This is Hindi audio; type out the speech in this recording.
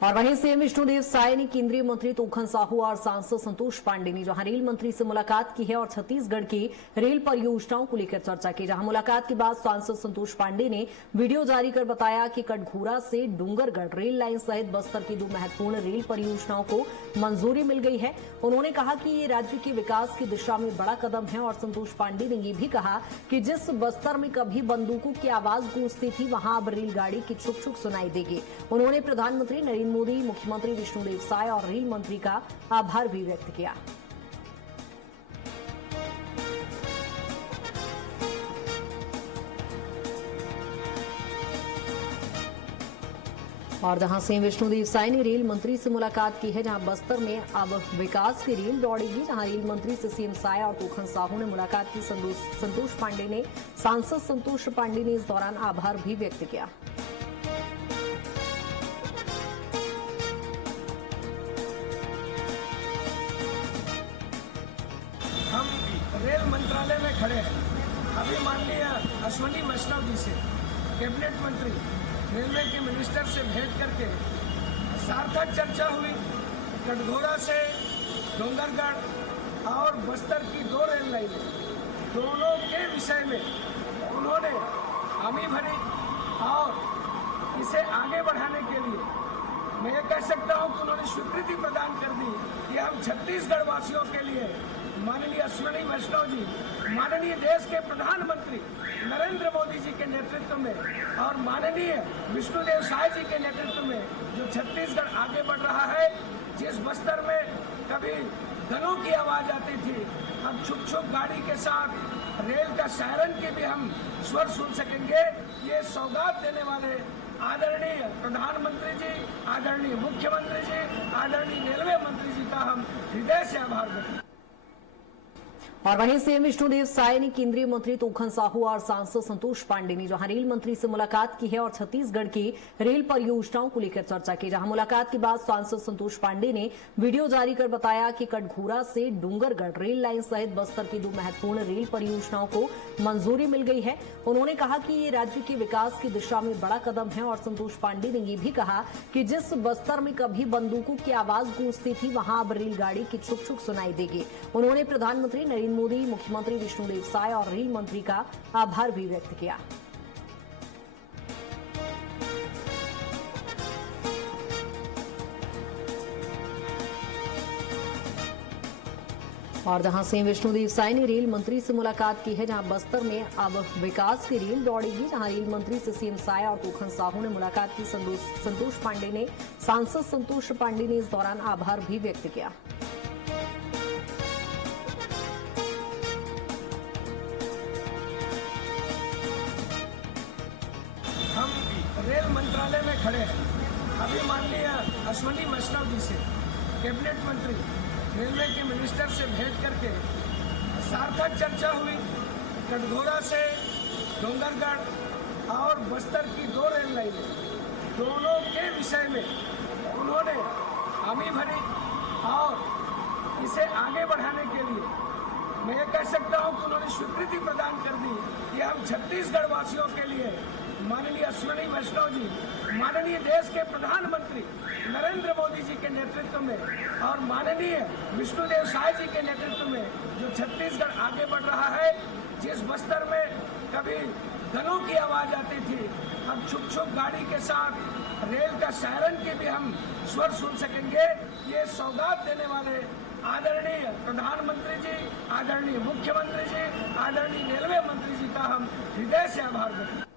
और वहीं सीएम विष्णुदेव साय ने केंद्रीय मंत्री तोखन साहू और सांसद संतोष पांडे ने जहां रेल मंत्री से मुलाकात की है और छत्तीसगढ़ की रेल परियोजनाओं को लेकर चर्चा की। जहां मुलाकात के बाद सांसद संतोष पांडे ने वीडियो जारी कर बताया कि कटघोरा से डूंगरगढ़ रेल लाइन सहित बस्तर की 2 महत्वपूर्ण रेल परियोजनाओं को मंजूरी मिल गई है। उन्होंने कहा कि ये राज्य के विकास की दिशा में बड़ा कदम है और संतोष पांडे ने ये भी कहा कि जिस बस्तर में कभी बंदूकों की आवाज गूंजती थी वहां अब रेलगाड़ी की छुक छुक सुनाई देगी। उन्होंने प्रधानमंत्री नरेंद्र मोदी, मुख्यमंत्री विष्णुदेव साय और रेल मंत्री का आभार भी व्यक्त किया। और जहां सीएम विष्णुदेव साय ने रेल मंत्री से मुलाकात की है, जहां बस्तर में अब विकास की रेल दौड़ेगी। जहां रेल मंत्री से सीएम साय और तोखन साहू ने मुलाकात की। संतोष पांडे ने सांसद संतोष पांडे ने इस दौरान आभार भी व्यक्त किया। हम रेल मंत्रालय में खड़े हैं। अभी माननीय अश्विनी वैष्णव जी से कैबिनेट मंत्री रेलवे के मिनिस्टर से भेंट करके सार्थक चर्चा हुई। कटघोरा से डूंगरगढ़ और बस्तर की 2 रेल लाइनें, दोनों के विषय में उन्होंने हामी भरी और इसे आगे बढ़ाने के लिए मैं ये कह सकता हूँ कि उन्होंने स्वीकृति प्रदान कर दी कि हम छत्तीसगढ़ वासियों के लिए माननीय अश्विनी वैष्णव जी, माननीय देश के प्रधानमंत्री नरेंद्र मोदी जी के नेतृत्व में और माननीय विष्णुदेव साय जी के नेतृत्व में जो छत्तीसगढ़ आगे बढ़ रहा है, जिस बस्तर में कभी गनों की आवाज आती थी, अब छुक छुक गाड़ी के साथ रेल का सायरन के भी हम स्वर सुन सकेंगे। ये सौगात देने वाले आदरणीय प्रधानमंत्री जी, आदरणीय मुख्यमंत्री जी, आदरणीय रेलवे मंत्री जी का हम हृदय से आभार व्यक्त। और वहीं सीएम विष्णुदेव साय ने केंद्रीय मंत्री तोखन साहू और सांसद संतोष पांडे ने जहां रेल मंत्री से मुलाकात की है और छत्तीसगढ़ की रेल परियोजनाओं को लेकर चर्चा की। जहां मुलाकात के बाद सांसद संतोष पांडे ने वीडियो जारी कर बताया कि कटघोरा से डूंगरगढ़ रेल लाइन सहित बस्तर की 2 महत्वपूर्ण रेल परियोजनाओं को मंजूरी मिल गई है। उन्होंने कहा कि ये राज्य के विकास की दिशा में बड़ा कदम है और संतोष पांडे ने ये भी कहा कि जिस बस्तर में कभी बंदूकों की आवाज गूंजती थी वहां अब रेलगाड़ी की छुक छुक सुनाई देगी। उन्होंने प्रधानमंत्री नरेंद्र मोदी, मुख्यमंत्री विष्णुदेव साय और रेल मंत्री का आभार भी व्यक्त किया। और जहां सीएम विष्णुदेव साय ने रेल मंत्री से मुलाकात की है, जहां बस्तर में अब विकास की रेल दौड़ेगी। जहां रेल मंत्री से सीएम साय और तोखन साहू ने मुलाकात की। संतोष पांडे ने सांसद संतोष पांडे ने इस दौरान आभार भी व्यक्त किया। हम रेल मंत्रालय में खड़े हैं। अभी माननीय अश्विनी वैष्णव जी से कैबिनेट मंत्री रेलवे के मिनिस्टर से भेंट करके सार्थक चर्चा हुई। कटघोरा से डूंगरगढ़ और बस्तर की 2 रेल लाइनें, दोनों के विषय में उन्होंने हामी भरी और इसे आगे बढ़ाने के लिए मैं ये कह सकता हूँ कि उन्होंने स्वीकृति प्रदान कर दी कि हम छत्तीसगढ़ वासियों के लिए माननीय अश्विनी वैष्णव जी, माननीय देश के प्रधानमंत्री नरेंद्र मोदी जी के नेतृत्व में और माननीय विष्णुदेव साय जी के नेतृत्व में जो छत्तीसगढ़ आगे बढ़ रहा है, जिस बस्तर में कभी गनों की आवाज आती थी, अब छुक छुक गाड़ी के साथ रेल का सायरन के भी हम स्वर सुन सकेंगे। ये सौगात देने वाले आदरणीय प्रधानमंत्री जी, आदरणीय मुख्यमंत्री जी, आदरणीय रेलवे मंत्री जी का हम हृदय से आभार व्यक्त।